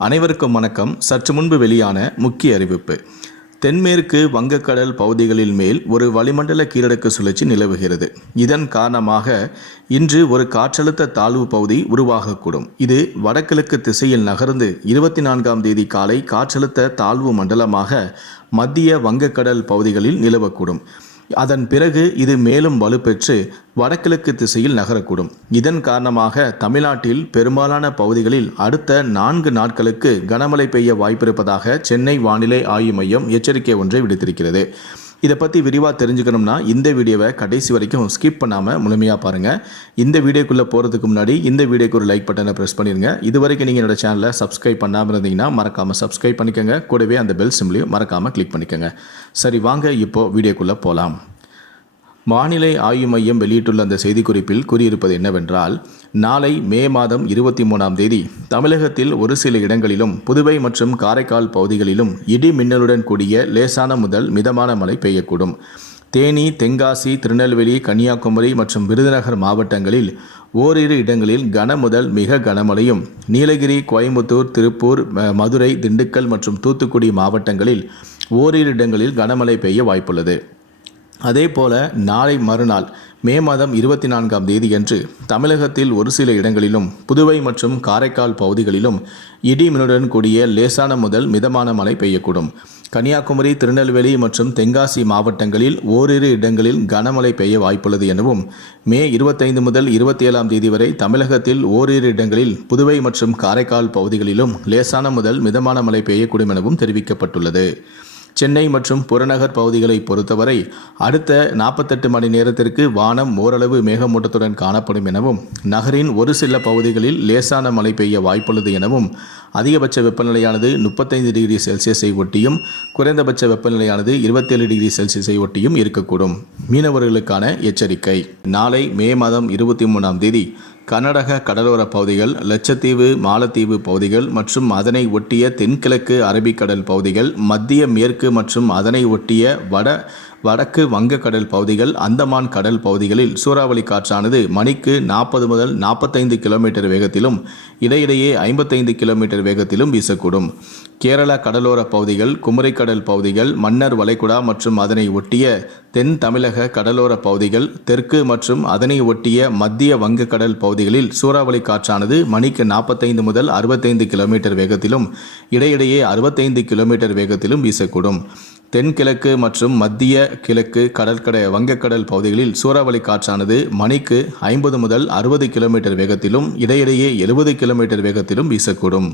அனைவருக்கும் வணக்கம். சற்று முன்பு வெளியான முக்கிய அறிவிப்பு. தென்மேற்கு வங்கக்கடல் பகுதிகளில் மேல் ஒரு வளிமண்டல கீழடுக்கு சுழற்சி நிலவுகிறது. இதன் காரணமாக இன்று ஒரு காற்றழுத்த தாழ்வு பகுதி உருவாகக்கூடும். இது வடகிழக்கு திசையில் நகர்ந்து இருபத்தி நான்காம் தேதி காலை காற்றழுத்த தாழ்வு மண்டலமாக மத்திய வங்கக்கடல் பகுதிகளில் நிலவக்கூடும். அதன் பிறகு இது மேலும் வலுப்பெற்று வடகிழக்கு திசையில் நகரக்கூடும். இதன் காரணமாக தமிழ்நாட்டில் பெரும்பாலான பகுதிகளில் அடுத்த நான்கு நாட்களுக்கு கனமழை பெய்ய வாய்ப்பிருப்பதாக சென்னை வானிலை ஆய்வு மையம் எச்சரிக்கை ஒன்றை விடுத்திருக்கிறது. இதை பற்றி விரிவாக தெரிஞ்சுக்கணும்னா இந்த வீடியோவை கடைசி வரைக்கும் ஸ்கிப் பண்ணாமல் முழுமையாக பாருங்கள் இந்த வீடியோக்குள்ளே போகிறதுக்கு முன்னாடி இந்த வீடியோக்கு ஒரு லைக் பட்டனை ப்ரெஸ் பண்ணிடுங்க இது வரைக்கும் நீங்கள் என்னோடய சேனலை சப்ஸ்கிரைப் பண்ணாமல் இருந்தீங்கன்னா மறக்காமல் சப்ஸ்கிரைப் பண்ணிக்கோங்க. கூடவே அந்த பெல் சிம்லையும் மறக்காமல் கிளிக் பண்ணிக்கோங்க. சரி வாங்க இப்போது வீடியோக்குள்ளே போகலாம் வானிலை ஆய்வு மையம் வெளியிட்டுள்ள அந்த செய்திக்குறிப்பில் கூறியிருப்பது என்னவென்றால் நாளை மே மாதம் இருபத்தி மூணாம் தேதி தமிழகத்தில் ஒரு சில இடங்களிலும் புதுவை மற்றும் காரைக்கால் பகுதிகளிலும் இடி மின்னலுடன் கூடிய லேசான முதல் மிதமான மழை பெய்யக்கூடும். தேனி தென்காசி திருநெல்வேலி கன்னியாகுமரி மற்றும் விருதுநகர் மாவட்டங்களில் ஓரிரு இடங்களில் கன முதல் மிக கனமழையும் நீலகிரி கோயம்புத்தூர் திருப்பூர் மதுரை திண்டுக்கல் மற்றும் தூத்துக்குடி மாவட்டங்களில் ஓரிரு இடங்களில் கனமழை பெய்ய வாய்ப்புள்ளது. அதே போல நாளை மறுநாள் மே மாதம் இருபத்தி நான்காம் தேதியன்று தமிழகத்தில் ஒரு சில இடங்களிலும் புதுவை மற்றும் காரைக்கால் பகுதிகளிலும் இடி மின்னுடன் கூடிய லேசான முதல் மிதமான மழை பெய்யக்கூடும். கன்னியாகுமரி திருநெல்வேலி மற்றும் தென்காசி மாவட்டங்களில் ஓரிரு இடங்களில் கனமழை பெய்ய வாய்ப்புள்ளது எனவும் மே இருபத்தைந்து முதல் இருபத்தி ஏழாம் தேதி வரை தமிழகத்தில் ஓரிரு இடங்களில் புதுவை மற்றும் காரைக்கால் பகுதிகளிலும் லேசான முதல் மிதமான மழை பெய்யக்கூடும் எனவும் தெரிவிக்கப்பட்டுள்ளது. சென்னை மற்றும் புறநகர் பகுதிகளை பொறுத்தவரை அடுத்த நாற்பத்தெட்டு மணி நேரத்திற்கு வானம் ஓரளவு மேகமூட்டத்துடன் காணப்படும் எனவும் நகரின் ஒரு சில பகுதிகளில் லேசான மழை பெய்ய வாய்ப்புள்ளது எனவும் அதிகபட்ச வெப்பநிலையானது முப்பத்தைந்து டிகிரி செல்சியஸை ஒட்டியும் குறைந்தபட்ச வெப்பநிலையானது இருபத்தேழு டிகிரி செல்சியஸை ஒட்டியும் இருக்கக்கூடும். மீனவர்களுக்கான எச்சரிக்கை. நாளை மே மாதம் இருபத்தி மூணாம் தேதி கர்நாடக கடலோர பகுதிகள் லட்சத்தீவு மாலத்தீவு பகுதிகள் மற்றும் அதனை ஒட்டிய தென்கிழக்கு அரபிக்கடல் பகுதிகள் மத்திய மேற்கு மற்றும் அதனை ஒட்டிய வட வடக்கு வங்கக்கடல் பகுதிகள் அந்தமான் கடல் பகுதிகளில் சூறாவளி காற்றானது மணிக்கு நாற்பது முதல் நாற்பத்தைந்து கிலோமீட்டர் வேகத்திலும் இடையிடையே ஐம்பத்தைந்து கிலோமீட்டர் வேகத்திலும் வீசக்கூடும். கேரளா கடலோர பகுதிகள் குமரிக்கடல் பகுதிகள் மன்னர் வளைகுடா மற்றும் அதனை ஒட்டிய தென் தமிழக கடலோர பகுதிகள் தெற்கு மற்றும் அதனை ஒட்டிய மத்திய வங்கக்கடல் பகுதிகளில் சூறாவளி காற்றானது மணிக்கு நாற்பத்தைந்து முதல் அறுபத்தைந்து கிலோமீட்டர் வேகத்திலும் இடையிடையே அறுபத்தைந்து கிலோமீட்டர் வேகத்திலும் வீசக்கூடும். தென்கிழக்கு மற்றும் மத்திய கிழக்கு கடற்கரை வங்கக்கடல் பகுதிகளில் சூறாவளி காற்றானது மணிக்கு ஐம்பது முதல் அறுபது கிலோமீட்டர் வேகத்திலும் இடையிடையே எழுபது கிலோமீட்டர் வேகத்திலும் வீசக்கூடும்.